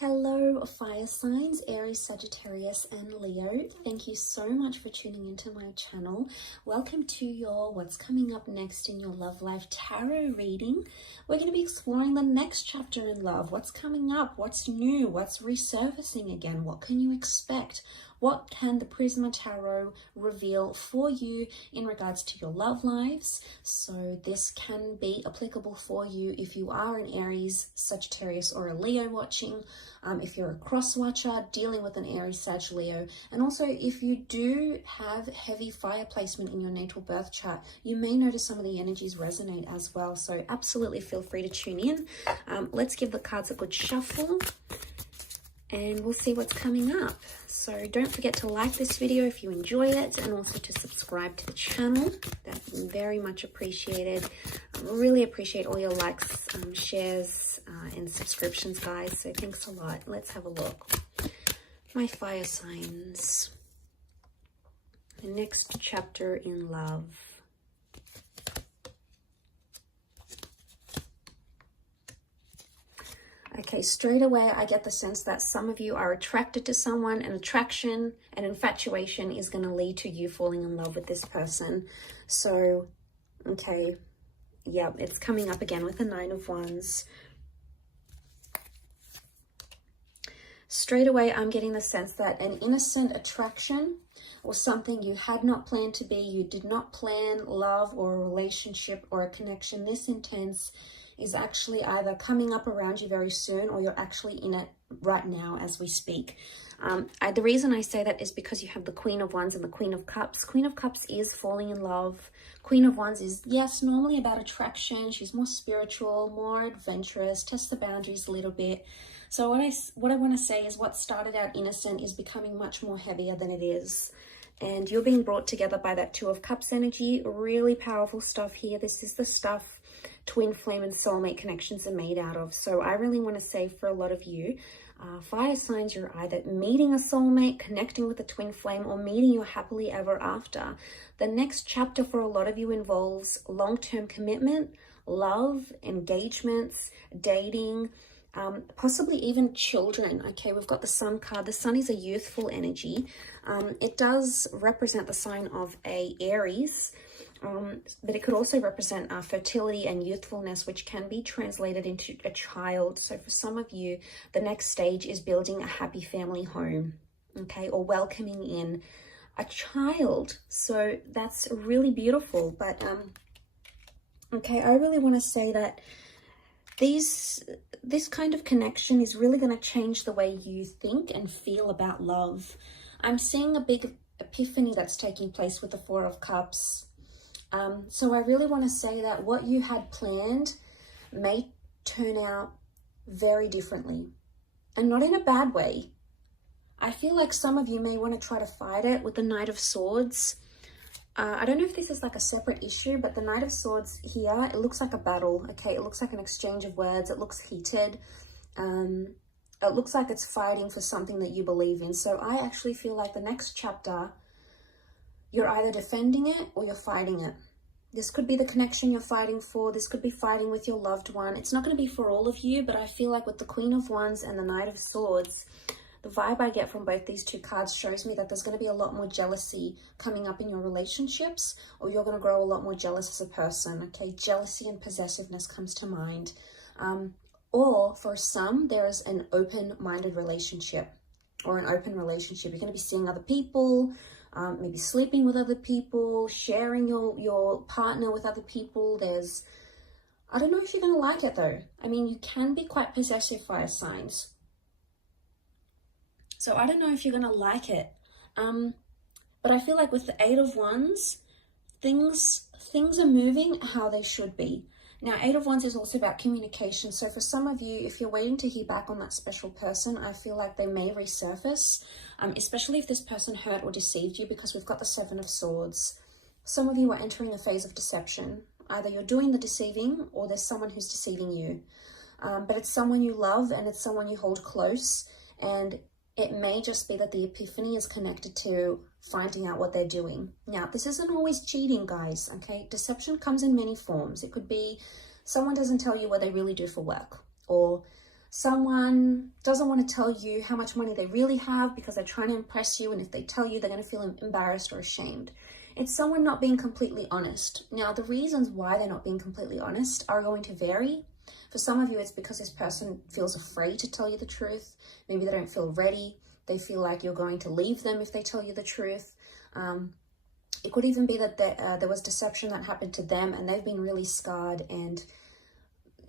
Hello, fire signs, Aries, Sagittarius, and Leo. Thank you so much for tuning into my channel. Welcome to your What's Coming Up Next in Your Love Life Tarot reading. We're going to be exploring the next chapter in love. What's coming up? What's new? What's resurfacing again? What can you expect? What can the Prisma Tarot reveal for you in regards to your love lives? So this can be applicable for you if you are an Aries, Sagittarius, or a Leo watching, if you're a cross watcher dealing with an Aries, Sag, Leo, and also if you do have heavy fire placement in your natal birth chart, you may notice some of the energies resonate as well. So absolutely feel free to tune in. Let's give the cards a good shuffle and we'll see what's coming up. So don't forget to like this video if you enjoy it, and also to subscribe to the channel. That's very much appreciated. I really appreciate all your likes, shares, and subscriptions, guys. So thanks a lot. Let's have a look. My fire signs. The next chapter in love. Okay, straight away, I get the sense that some of you are attracted to someone, and attraction and infatuation is going to lead to you falling in love with this person. So, okay, yeah, it's coming up again with the Nine of Wands. Straight away, I'm getting the sense that an innocent attraction or something you had not planned to be, you did not plan love or a relationship or a connection this intense, is actually either coming up around you very soon, or you're actually in it right now as we speak. The reason I say that is because you have the Queen of Wands and the Queen of Cups. Queen of Cups is falling in love. Queen of Wands is, yes, normally about attraction. She's more spiritual, more adventurous, test the boundaries a little bit. So what I want to say is what started out innocent is becoming much more heavier than it is. And you're being brought together by that Two of Cups energy. Really powerful stuff here. This is the stuff twin flame and soulmate connections are made out of. So I really want to say for a lot of you, fire signs, you're either meeting a soulmate, connecting with a twin flame, or meeting your happily ever after. The next chapter for a lot of you involves long-term commitment, love, engagements, dating, possibly even children. Okay, we've got the Sun card. The Sun is a youthful energy. It does represent the sign of a Aries, but it could also represent fertility and youthfulness, which can be translated into a child. So for some of you, the next stage is building a happy family home, okay, or welcoming in a child. So that's really beautiful. But okay, I really want to say that this kind of connection is really going to change the way you think and feel about love. I'm seeing a big epiphany that's taking place with the Four of Cups. So I really want to say that what you had planned may turn out very differently, and not in a bad way. I feel like some of you may want to try to fight it with the Knight of Swords. I don't know if this is like a separate issue, but the Knight of Swords here, it looks like a battle, okay? It looks like an exchange of words. It looks heated. It looks like it's fighting for something that you believe in. So I actually feel like the next chapter, you're either defending it or you're fighting it. This could be the connection you're fighting for. This could be fighting with your loved one. It's not going to be for all of you, but I feel like with the Queen of Wands and the Knight of Swords, the vibe I get from both these two cards shows me that there's going to be a lot more jealousy coming up in your relationships, or you're going to grow a lot more jealous as a person, okay? Jealousy and possessiveness comes to mind. Or for some, there is an open-minded relationship or an open relationship. You're going to be seeing other people, maybe sleeping with other people, sharing your partner with other people. I don't know if you're going to like it though. I mean, you can be quite possessive, fire signs. So I don't know if you're going to like it. But I feel like with the Eight of Wands, things are moving how they should be. Now, Eight of Wands is also about communication. So for some of you, if you're waiting to hear back on that special person, I feel like they may resurface, especially if this person hurt or deceived you, because we've got the Seven of Swords. Some of you are entering a phase of deception. Either you're doing the deceiving or there's someone who's deceiving you. But it's someone you love and it's someone you hold close. And it may just be that the epiphany is connected to finding out what they're doing. Now, this isn't always cheating, guys, okay? Deception comes in many forms. It could be someone doesn't tell you what they really do for work, or Someone doesn't want to tell you how much money they really have because they're trying to impress you, and if they tell you, they're going to feel embarrassed or ashamed. It's someone not being completely honest. Now, the reasons why they're not being completely honest are going to vary. For some of you, it's because this person feels afraid to tell you the truth. Maybe they don't feel ready. They feel like you're going to leave them if they tell you the truth. It could even be that there was deception that happened to them and they've been really scarred, and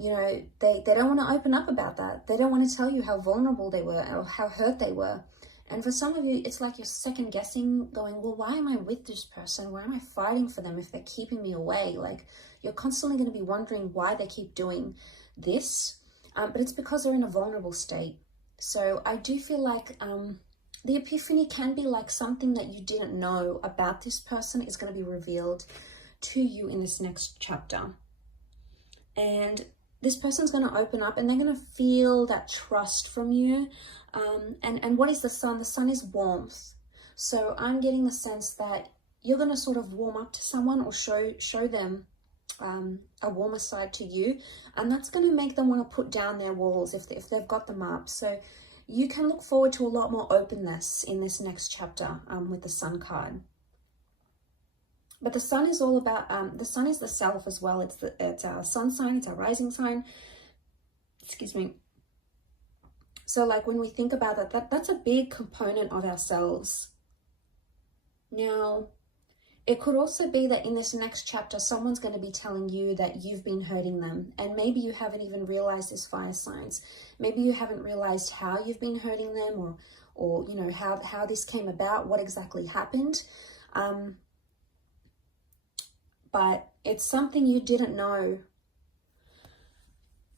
you know, they don't want to open up about that. They don't want to tell you how vulnerable they were or how hurt they were. And for some of you, it's like you're second guessing, going, well, why am I with this person? Why am I fighting for them if they're keeping me away? Like, you're constantly going to be wondering why they keep doing this. But it's because they're in a vulnerable state. So I do feel like the epiphany can be like something that you didn't know about this person is going to be revealed to you in this next chapter. And this person's going to open up and they're going to feel that trust from you. And what is the sun? The sun is warmth. So I'm getting the sense that you're going to sort of warm up to someone or show them a warmer side to you. And that's going to make them want to put down their walls if they've got them up. So you can look forward to a lot more openness in this next chapter with the sun card. But the sun is all about, the sun is the self as well. It's our sun sign, it's our rising sign. Excuse me. So like when we think about that's a big component of ourselves. Now, it could also be that in this next chapter, someone's going to be telling you that you've been hurting them. And maybe you haven't even realized this, fire signs. Maybe you haven't realized how you've been hurting them, or you know, how this came about, what exactly happened. But it's something you didn't know.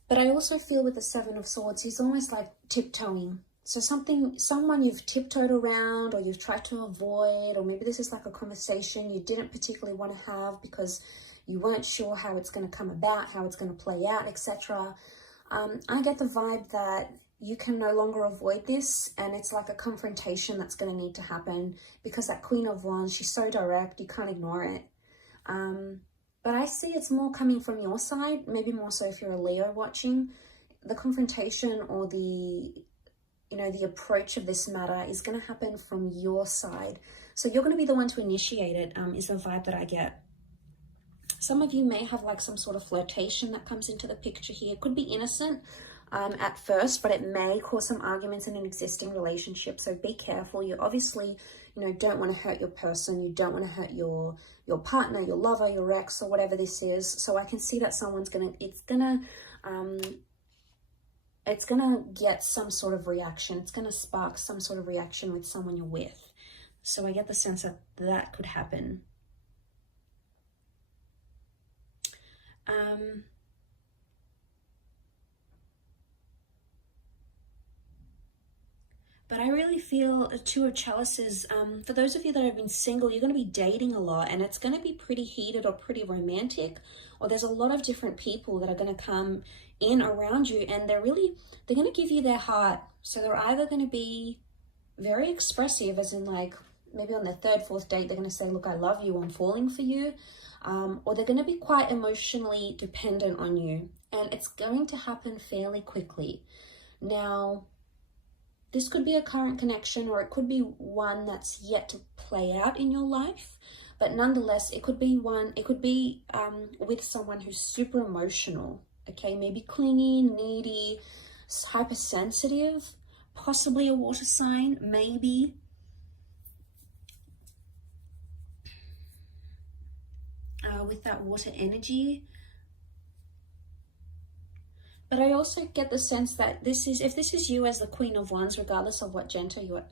But I also feel with the Seven of Swords, he's almost like tiptoeing. So someone you've tiptoed around or you've tried to avoid, or maybe this is like a conversation you didn't particularly want to have because you weren't sure how it's going to come about, how it's going to play out, etc. I get the vibe that you can no longer avoid this, and it's like a confrontation that's going to need to happen because that Queen of Wands, she's so direct, you can't ignore it. But I see it's more coming from your side, maybe more so if you're a Leo watching. The confrontation or the approach of this matter is going to happen from your side. So you're going to be the one to initiate it, is the vibe that I get. Some of you may have like some sort of flirtation that comes into the picture here. It could be innocent at first, but it may cause some arguments in an existing relationship. So be careful. You obviously, don't want to hurt your person. You don't want to hurt your partner, your lover, your ex, or whatever this is. So I can see that it's gonna get some sort of reaction. It's gonna spark some sort of reaction with someone you're with. So I get the sense that could happen. But I really feel a Two of Chalices. For those of you that have been single, you're going to be dating a lot, and it's going to be pretty heated or pretty romantic, or there's a lot of different people that are going to come in around you, and they're going to give you their heart. So they're either going to be very expressive, as in like maybe on their third, fourth date, they're going to say, look, I love you, I'm falling for you. Or they're going to be quite emotionally dependent on you, and it's going to happen fairly quickly. Now, this could be a current connection, or it could be one that's yet to play out in your life. But nonetheless, it could be with someone who's super emotional, okay? Maybe clingy, needy, hypersensitive, possibly a water sign, maybe. With that water energy. But I also get the sense that if this is you as the Queen of Wands, regardless of what gender you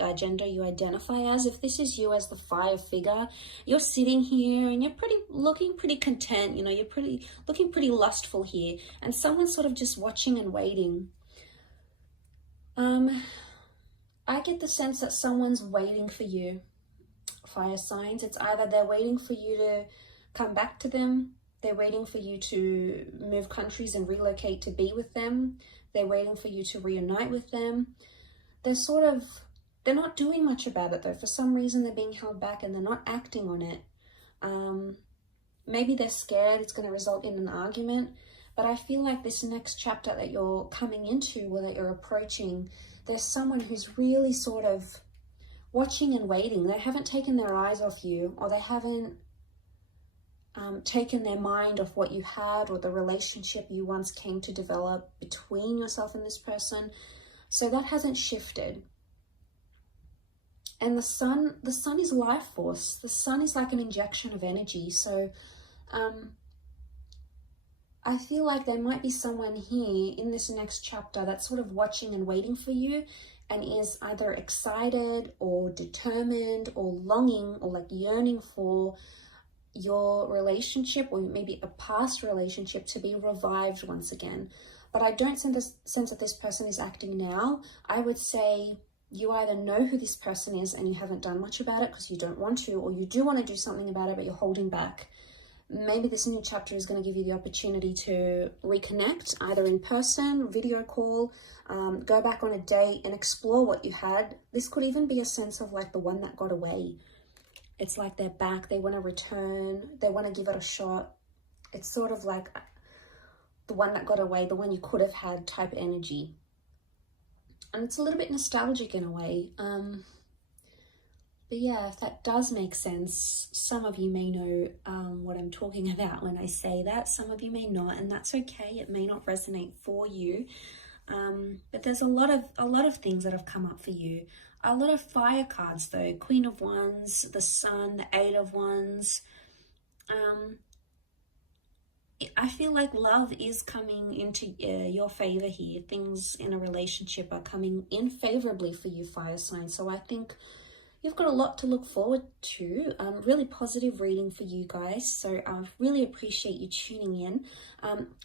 identify as, if this is you as the fire figure, you're sitting here and you're looking pretty content, you're looking pretty lustful here, and someone's sort of just watching and waiting. I get the sense that someone's waiting for you, fire signs. It's either they're waiting for you to come back to them, they're waiting for you to move countries and relocate to be with them, they're waiting for you to reunite with them. They're not doing much about it though. For some reason they're being held back and they're not acting on it. Maybe they're scared it's going to result in an argument, But I feel like this next chapter that you're coming into, or that you're approaching, there's someone who's really sort of watching and waiting. They haven't taken their eyes off you, or they haven't taken their mind off what you had, or the relationship you once came to develop between yourself and this person. So that hasn't shifted. And the sun is life force. The sun is like an injection of energy. So I feel like there might be someone here in this next chapter that's sort of watching and waiting for you, and is either excited or determined or longing or like yearning for your relationship, or maybe a past relationship, to be revived once again. But I don't sense that this person is acting now. I would say you either know who this person is and you haven't done much about it because you don't want to, or you do want to do something about it but you're holding back. Maybe this new chapter is going to give you the opportunity to reconnect, either in person, video call, go back on a date and explore what you had. This could even be a sense of like the one that got away. It's like they're back, they want to return, they want to give it a shot. It's sort of like the one that got away, the one you could have had type energy. And it's a little bit nostalgic in a way. But yeah, if that does make sense, some of you may know what I'm talking about when I say that. Some of you may not, and that's okay. It may not resonate for you. But there's a lot of things that have come up for you. A lot of fire cards though. Queen of Wands, the Sun, the Eight of Wands. I feel like love is coming into your favor here. Things in a relationship are coming in favorably for you, fire sign. So I think you've got a lot to look forward to. Really positive reading for you guys. So I really appreciate you tuning in.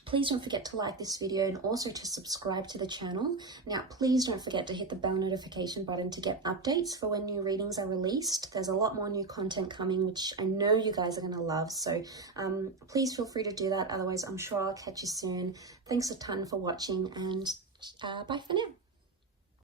Please don't forget to like this video and also to subscribe to the channel. Now, please don't forget to hit the bell notification button to get updates for when new readings are released. There's a lot more new content coming, which I know you guys are going to love. So please feel free to do that. Otherwise, I'm sure I'll catch you soon. Thanks a ton for watching, and bye for now.